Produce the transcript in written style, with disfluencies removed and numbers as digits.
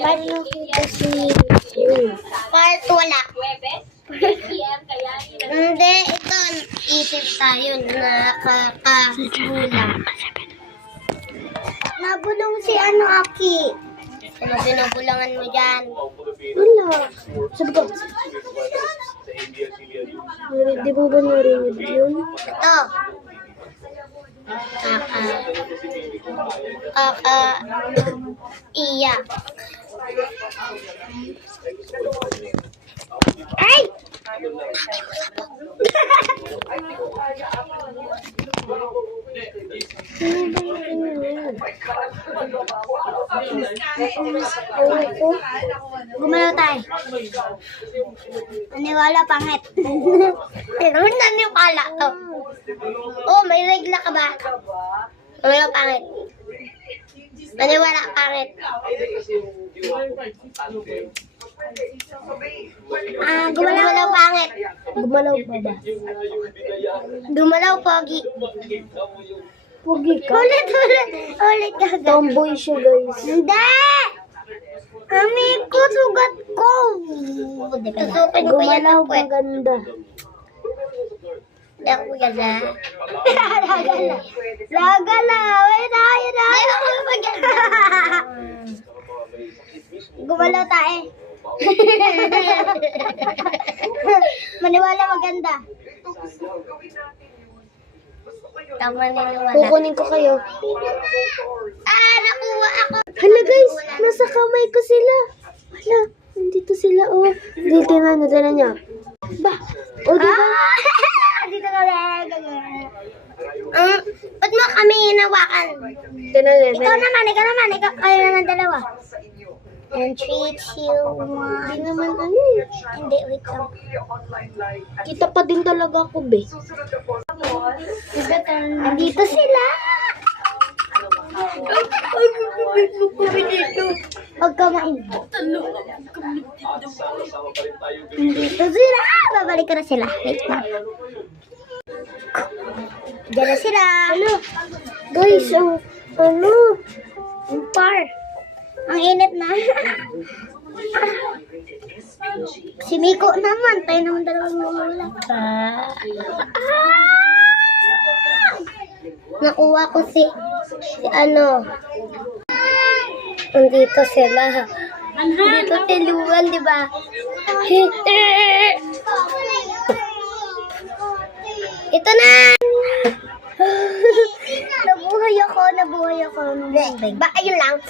Part nakita si Part wala. Hindi, ito isip tayo na nakakagulang. Nabulong si Aki. Ano binubulangan mo dyan? Wala. Sabi ko. Di ba narinig yun? Ito. Iyak. Ay! Gumalaw tayo. Naniwala pangit. Pero naniwala to. Oh, may regla ka ba? Gumalaw pangit. Naniwala pangit. Gumalaw pangit. Gumalaw pa ba? Gumalaw pogi. Pogi ka? Ulit ka. Tomboy siya, guys. Hindi! Amigo, sugat ko. Gumalaw pa ganda. Ako ganda. Lagala. Wait, gumalaw tayo. Maniwala maganda. Tama niniwala. Kukunin ko kayo. Nakuha ako. Hala guys, nasa kamay ko sila. Hala, nandito sila. Oh, dito na niya. Ba? O, diba? Dito ka lang. Ba't mo kami hinawakan? Ikaw naman. Kayo naman dalawa. And 3, 2, 1. Hindi naman ano eh. Hindi, wait lang. Kita pa din talaga ako, be. Nandito sila. Huwag ka maingat. Nandito sila. Babalik ko na sila. Wait lang. Diyan na sila. Ano? Guys, ano? Ang par. Ang init na. Si Miko naman. Tayo naman dalawang mawala. Nakuha ko si ano. Nandito sila. Dito tiluan, di ba? Ito na! Nabuhay ako. Ba, ayun lang.